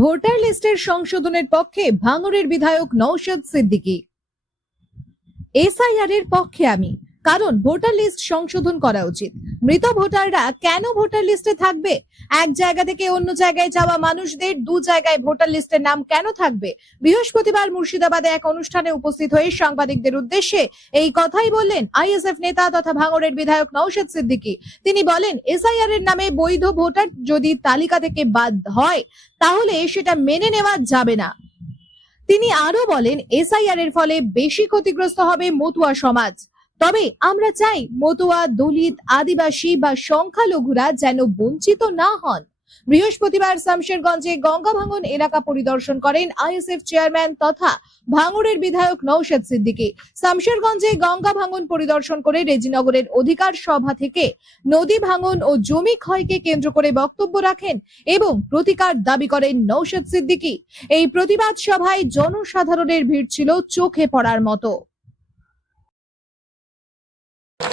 Voter লিস্টের সংশোধনের পক্ষে ভাঙড়ের বিধায়ক নওশাদ সিদ্দিকী। এসআইআর এর পক্ষে আমি, কারণ ভোটার লিস্ট সংশোধন করা উচিত। মৃত ভোটাররা কেন ভোটার লিস্টে থাকবে? এক জায়গা থেকে অন্য জায়গায় যাওয়া মানুষদের দু জায়গায় ভোটার লিস্টের নাম কেন থাকবে? বৃহস্পতিবার মুর্শিদাবাদে এক অনুষ্ঠানে উপস্থিত হয়ে সাংবাদিকদের উদ্দেশ্যে এই কথাই বললেন আইএসএফ নেতা তথা ভাঙড়ের বিধায়ক নওশাদ সিদ্দিকী। তিনি বলেন, এসআইআর এর নামে বৈধ ভোটার যদি তালিকা থেকে বাদ হয় তাহলে সেটা মেনে নেওয়া যাবে না। তিনি আরো বলেন, এসআইআর এর ফলে বেশি ক্ষতিগ্রস্ত হবে মতুয়া সমাজ। তবে আমরা চাই মতুয়া, দলিত, আদিবাসী বা সংখ্যালঘুরা যেন বঞ্চিত না হন। বৃহস্পতিবার শামশেরগঞ্জে গঙ্গা ভাঙন এলাকা পরিদর্শন করেন আইএসএফ চেয়ারম্যান তথা ভাঙড়ের বিধায়ক নওশাদ সিদ্দিকী। শামশেরগঞ্জে গঙ্গা ভাঙন পরিদর্শন করে রেজিনগরের অধিকার সভা থেকে নদী ভাঙন ও জমি ক্ষয়কে কেন্দ্র করে বক্তব্য রাখেন এবং প্রতিকার দাবি করেন নওশাদ সিদ্দিকী। এই প্রতিবাদ সভায় জনসাধারণের ভিড় ছিল চোখে পড়ার মতো।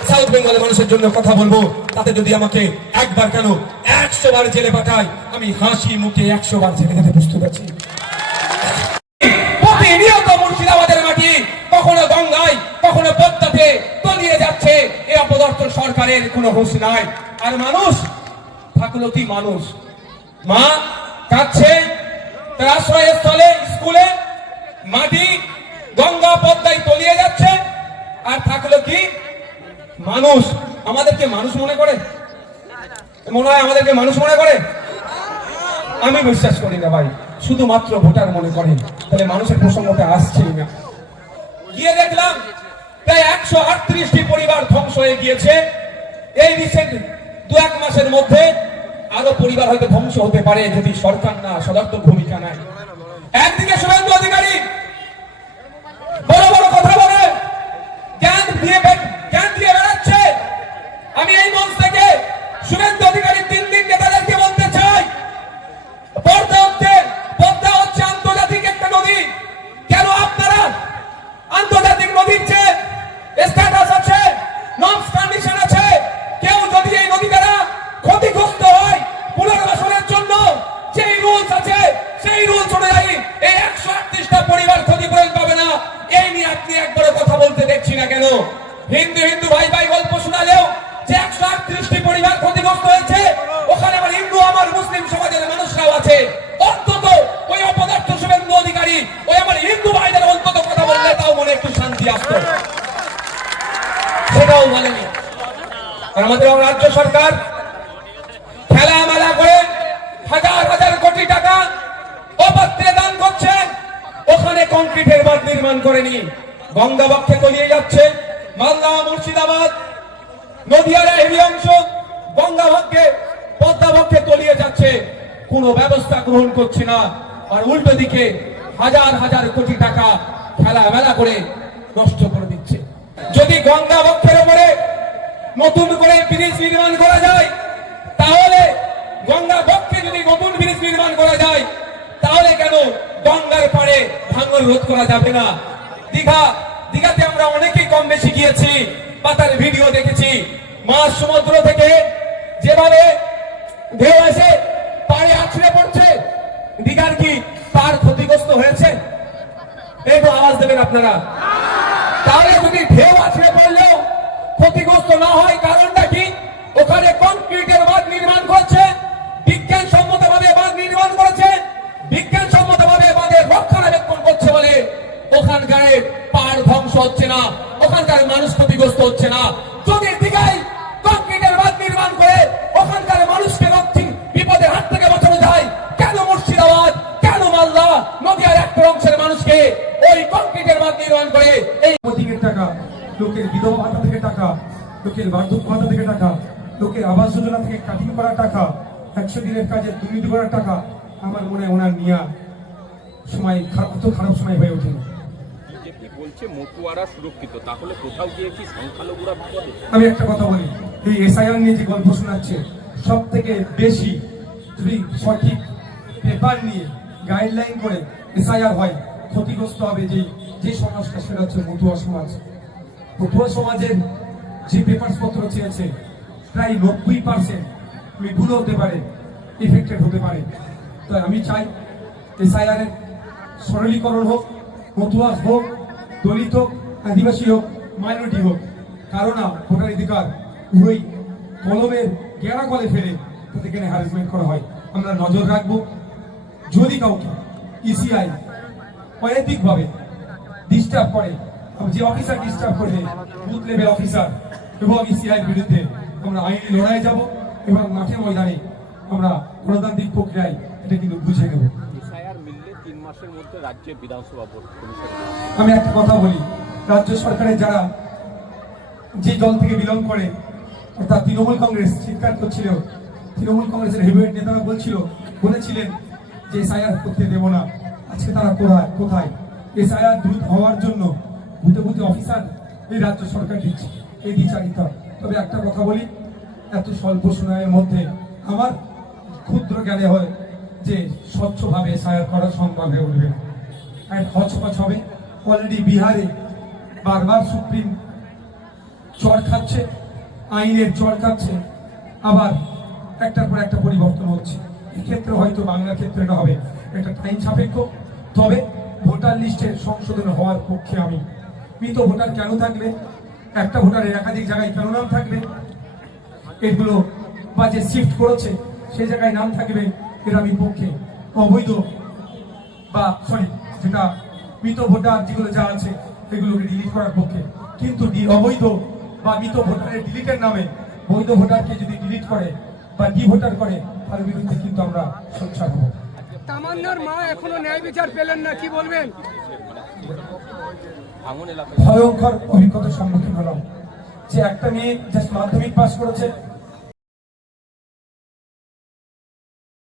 সাউথ বেঙ্গলের মানুষের জন্য কথা বলবো, তাতে যদি আমাকে একবার কেন 100 বার জেলে পাঠায়, আমি হাসি মুখে 100 বার জেলে যেতে প্রস্তুত আছি। প্রতিনিয়ত মুর্শিদাবাদের মাটি কখনো গঙ্গায় কখনো পদ্মাতে তলিয়ে যাচ্ছে, এই অপদার্থ সরকারের কোনো হুঁশ নাই। আর মানুষ থাকলো কি মানুষ, মা কাঁদছে, তার আশ্রয়স্থলে স্কুলে মাটি গঙ্গা পদ্মায় তলিয়ে যাচ্ছে, আর থাকলো কি মানুষ। আমাদেরকে মানুষ মনে করে? মনে হয় আমাদেরকে মানুষ মনে করে? আমি বিশ্বাস করি না ভাই, শুধুমাত্র ভোটার মনে করে। তাহলে মানুষের প্রসঙ্গতে আসছেই না। গিয়ে দেখলাম প্রায় 138টি পরিবার ধ্বংস হয়ে গিয়েছে। এই রিসেন্ট 2-1 মাসের মধ্যে আরো পরিবার হয়তো ধ্বংস হতে পারে যদি সরকার না সদর্থক ভূমিকা নেয়। একদিকে শুভেন্দু অধিকারী বড় বড় কথা বলে জ্ঞান দিয়ে বেড়াচ্ছে। আমি এই মঞ্চ থেকে শুভেন্দু অধিকারী 3 দিন নেতাদেরকে বলতে চাই, পদ্মা হচ্ছে আন্তর্জাতিক একটা নদী। কেন আপনারা আন্তর্জাতিক নদীর চেয়ে স্ট্যাটাস আছে, নর্মস কন্ডিশন আছে, কেউ যদি এই নদী দ্বারা ক্ষতিগ্রস্ত হয় পুনর্বাসনের জন্য যেই রুলস আছে সেই রুলস অনুযায়ী এই 138টা পরিবার ক্ষতিপূরণ পাবে না। এই নিয়ে আপনি একবারও কথা বলতে দেখছি না কেন? হিন্দু ভাই ভাই গল্প শোনালেও যে 138টি পরিবার ক্ষতিগ্রস্ত হয়েছে, ওখানে আমার হিন্দু আমার মুসলিম সমাজের মানুষরাও আছে। অন্তত ওই অপদার্থ শুভেন্দু অধিকারী ওই আমার হিন্দু ভাইদের অন্তত কথা বললে তাও মনে একটু শান্তি আসতো, সেটাও বলেনি। আর আমাদের রাজ্য সরকার খেলামেলা করে হাজার হাজার কোটি টাকা অপাত্রে দান করছে, ওখানে কংক্রিটের বাঁধ নির্মাণ করেনি। গঙ্গা বক্ষে তলিয়ে যাচ্ছে, মালদা, মুর্শিদাবাদ, নদিয়ার এই অংশ গঙ্গা বক্ষে পদ্মা বক্ষে তলিয়ে যাচ্ছে, কোনো ব্যবস্থা গ্রহণ করছে না। আর উল্টো দিকে হাজার হাজার কোটি টাকা খেলামেলা করে নষ্ট করে দিচ্ছে। যদি গঙ্গা বক্ষের উপরে নতুন করে ব্রিজ নির্মাণ করা যায়, তাহলে গঙ্গা বক্ষে যদি নতুন ব্রিজ নির্মাণ করা যায়, তাহলে কেন গঙ্গার পাড়ে ভাঙন রোধ করা যাবে না? দীঘাতে আমরা অনেকেই কম বেশি গিয়েছি, পাতার ভিডিও দেখেছি। মাছ সমুদ্র থেকে যেভাবে ঢেউ এসে পাড়ে আছড়ে পড়ছে, দীঘার কি পাড় ক্ষতিগ্রস্ত হয়েছে? একটু আওয়াজ দেবেন আপনারা। তাহলে যদি ঢেউ আছড়ে পড়লেও ক্ষতিগ্রস্ত না হয়, কারণটা কি? ওখানে কংক্রিটের বাঁধ নির্মাণ করছে, বিজ্ঞানসম্মত ভাবে বাঁধ নির্মাণ করেছে, বিজ্ঞানসম্মত ভাবে বাঁধের রক্ষণাবেক্ষণ করছে বলে ওখানকার পাড় ধ্বংস হচ্ছে না, ওখানকার মানুষ ক্ষতিগ্রস্ত হচ্ছে না। যদি দীঘায় কংক্রিটের বাঁধ নির্মাণ করে ওখানকার মানুষকে বিপদের হাত থেকে বাঁচানো যায়, কেন মুর্শিদাবাদ, কেন মালদা, নদিয়ার একটা অংশের মানুষকে ওই কংক্রিটের বাঁধ নির্মাণ করে এই টাকা, লোকের বিধবা ভাতা থেকে টাকা, লোকের বার্ধক্য ভাতা থেকে টাকা, লোকের আবাস যোজনা থেকে কাটিং করা টাকা, 100 দিনের কাজে দুর্নীতি করার টাকা, আমার মনে হয় ওনার নিয়া সময় অত খারাপ সময় হয়ে ওঠেনি। আমি একটা কথা বলি, এই এসআইআর নিয়ে যে গল্প শোনাচ্ছে, সব থেকে বেশি যদি সঠিক পেপার নিয়ে গাইডলাইন করে এসআইআর হয়, ক্ষতিগ্রস্ত হবে যে সমাজটা, সেটা হচ্ছে মতুয়া সমাজ। মতুয়া সমাজের যে পেপারস পত্র চেয়েছে প্রায় 90% ভুল হতে পারে, ইফেক্টেড হতে পারে। তো আমি চাই এসআইআর এর সরলীকরণ হোক, মতুয়াস হোক, দলিত হোক, আদিবাসী হোক, মাইনরিটি হোক, কারো না ভোটার অধিকার উভয় কলমের গেরা কলে ফেলে তাদেরকে হ্যারাসমেন্ট করা হয়। আমরা নজর রাখবো, যদি কাউকে ইসিআই অনৈতিকভাবে ডিস্টার্ব করে, যে অফিসার ডিস্টার্ব করবে বুথ লেভেল অফিসার এবং ইসিআই বিরুদ্ধে আমরা আইনি লড়াই যাব এবং মাঠে ময়দানে আমরা গণতান্ত্রিক প্রক্রিয়ায় এটা কিন্তু বুঝে নেব। এসআইআর মিললে 3 মাসের মধ্যে রাজ্যে বিধানসভা ভোট কমিশন। আমি একটা কথা বলি, রাজ্য সরকারের যারা যে দল থেকে বিলং করে অর্থাৎ তৃণমূল কংগ্রেস চিৎকার করছিল, তৃণমূল কংগ্রেসের হেভিওয়েট নেতারা বলেছিলেন যে এসআইআর করতে দেব না। আজকে তারা কোথায়? এসআইআর দ্রুত হওয়ার জন্য বুথে বুথে অফিসার এই রাজ্য সরকার দিচ্ছে, এই দ্বিচারিতা। তবে একটা কথা বলি, এত স্বল্প সময়ের মধ্যে আমার ক্ষুদ্র জ্ঞানে হয় যে স্বচ্ছভাবে এসআইআর করা সম্ভব হয়ে উঠবে না, হচপচ হবে। অলরেডি বিহারে বারবার সুপ্রিম চড় খাচ্ছে, আইনের চড় খাচ্ছে, আবার একটার পর একটা পরিবর্তন হচ্ছে। এক্ষেত্রে হয়তো বাংলার ক্ষেত্রে এটা হবে, এটা টাইম সাপেক্ষ। তবে ভোটার লিস্টের সংশোধন হওয়ার পক্ষে আমি। মৃত ভোটার কেন থাকবে, একটা ভোটারের একাধিক জায়গায় কেন নাম থাকবে, এগুলো বা যে শিফট করেছে সেই জায়গায় নাম থাকবে, এর আমি পক্ষে। অবৈধ বা যেটা মৃত ভোটার যেগুলো যা আছে এগুলোকে ডিলিট করার পক্ষে। কিন্তু অবৈধ বা মৃত ভোটারের ডিলিটের নামে বৈধ ভোটারকে যদি ডিলিট করে বা ডিভোটার করে, তার বিরুদ্ধে কিন্তু আমরা সোচ্চার হব। তামান্নার মা এখনো ন্যায় বিচার পেলেন না, কি বলবেন? ভয়ঙ্কর অভিজ্ঞতার সম্মুখীন হলাম যে একটা মেয়ে জাস্ট মাধ্যমিক পাস করেছে,